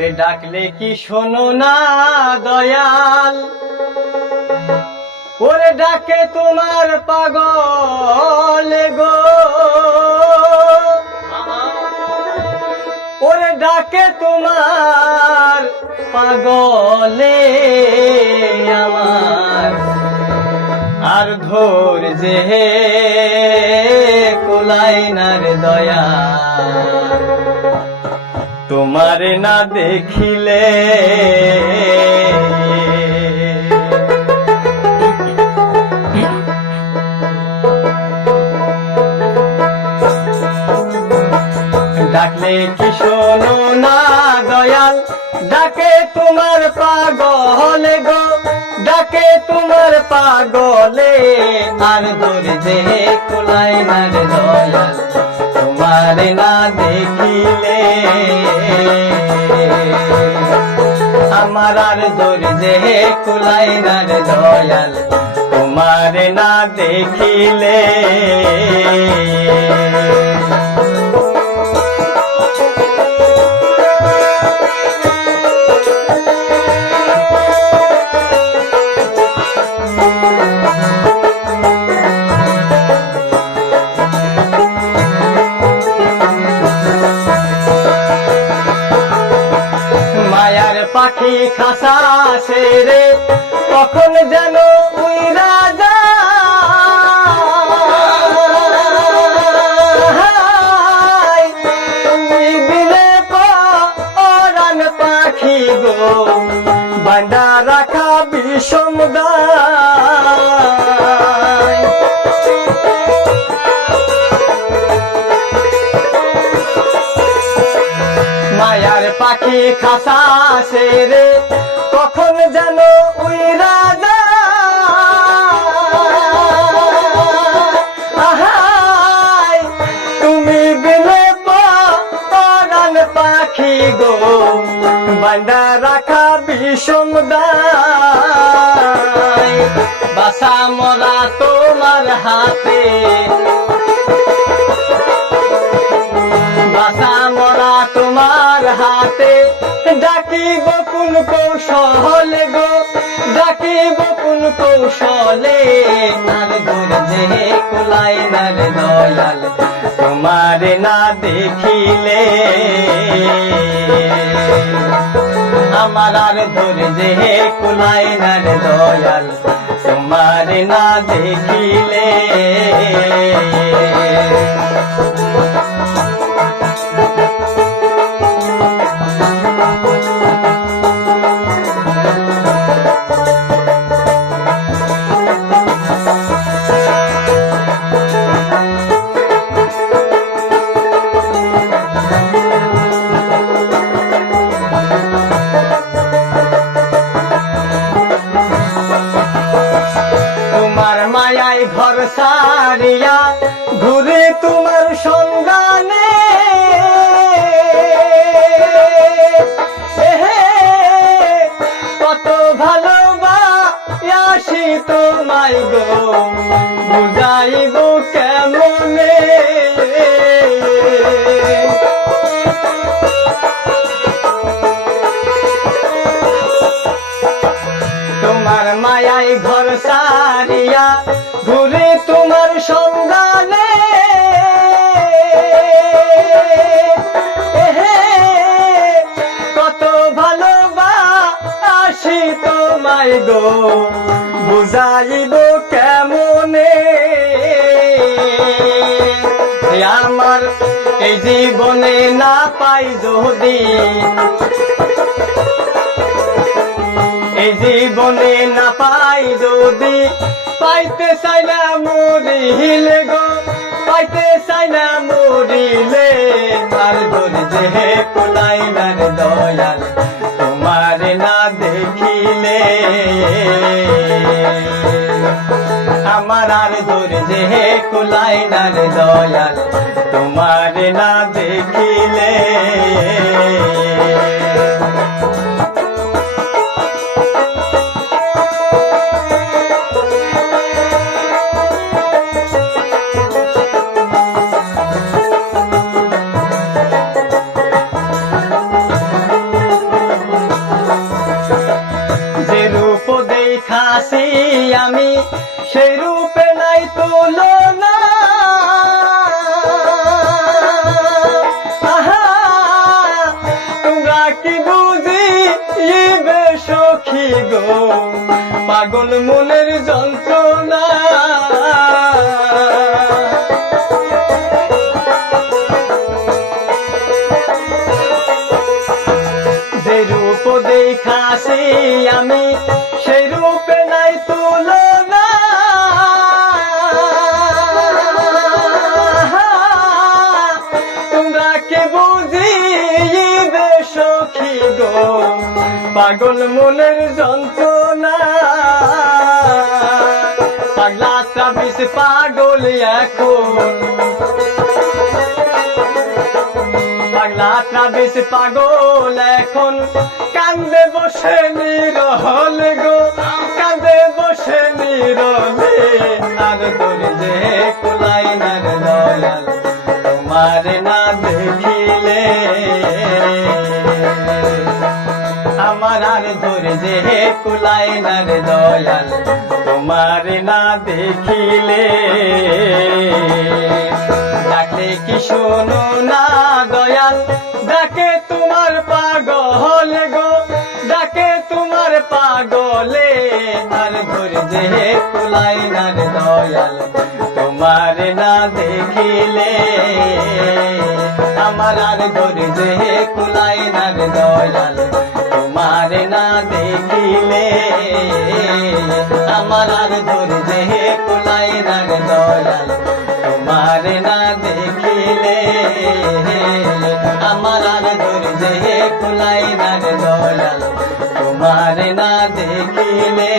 ওরে ডাকলে কি শোনো না দয়াল, ওরে ডাকে তোমার পাগল গো, ওরে ডাকে তোমার পাগলে আমার, আর ধৈর্যে কুলাই না রে দয়াল, তোমার না দেখিলে। ডাকলে কি শোনো না দয়াল, ডাকে তোমার পাগলে গো, ডাকে তোমার পাগলে, আর ধৈর্যে কুলাই না রে দয়াল, তোমার না দেখিলে। আমার আর ধৈর্যে কুলাই না রে দয়াল, তোমার না দেখিলে। পাখি খাসা সেরে কখন যেন উইরা যায়, তুমি দিলে পরাণ পাখি গো, বাঁধা রাখা বিষম দায়। মায়ার পাখি খাসা সেরে কখন যেন উইরা যায়, তুমি বিলে পরাণ পাখি গো, বাঁধা রাখা বিষম দায়। বাসা মরা তোমার হাতে, বাসা মরা তোমার হাতে, ডাকিব কোন কৌশলে গো, ডাকিব কোন কৌশলে, আর ধৈর্যে কুলাই না রে দয়াল, তোমার না দেখিলে। আমার আর ধৈর্যে কুলাই না রে দয়াল, তোমার না দেখিলে। মায়ায় ঘর সারিয়া ঘুরে তোমার সন্ধানে, কত ভালোবাসি তোমায় গো, বুঝাইব কেমনে। তোমার মায়ায় ঘর সারিয়া ঘুরে তোমার সন্ধানে, কত ভালোবাসি তোমায় গো, বুঝাইব কেমনে। আমার এই জীবনে না পাই যদি, এই জীবনে না পাই যদি, পাইতে চাই না মরিলে গো, পাইতে চাই না মরিলে, আর ধৈর্যে কুলাই না রে দয়াল, তোমার না দেখিলে। আমার আর ধৈর্যে কুলাই না রে দয়াল, তোমার না দেখিলে। সখী গো পাগল মনের যন্ত্রণা যে রূপ দেখাছি আমি সেই রূপে নাই তুলনা তোমরা কে বুঝিবে সখী গো পাগল মনের যন্ত্রণা পাগলা তাবিজ পাগল এখন পাগলা তাবিজ পাগল এখন কান্দে বসে নিরহল গো কান্দে বসে নিরলে আর তোর যে কুলাই না দয়াল তোমার না দেখিলে আমার আর ধরে যে কুলাই না দয়াল তোমার না দেখিলে ডাকলে কি শোনো না দয়াল ডাকে তোমার পাগল গো ডাকে তোমার পাগলে আর ধরে যে কুলাই না দয়াল তোমার না দেখিলে আমার আর ধরে যে কুলাই না দয়াল তোমার না দেখিলে আমার আর ধরে যে কুলাই না দয়াল তোমার না দেখিলে আমার আর ধরে যে কুলাই না দয়াল তোমার না দেখিলে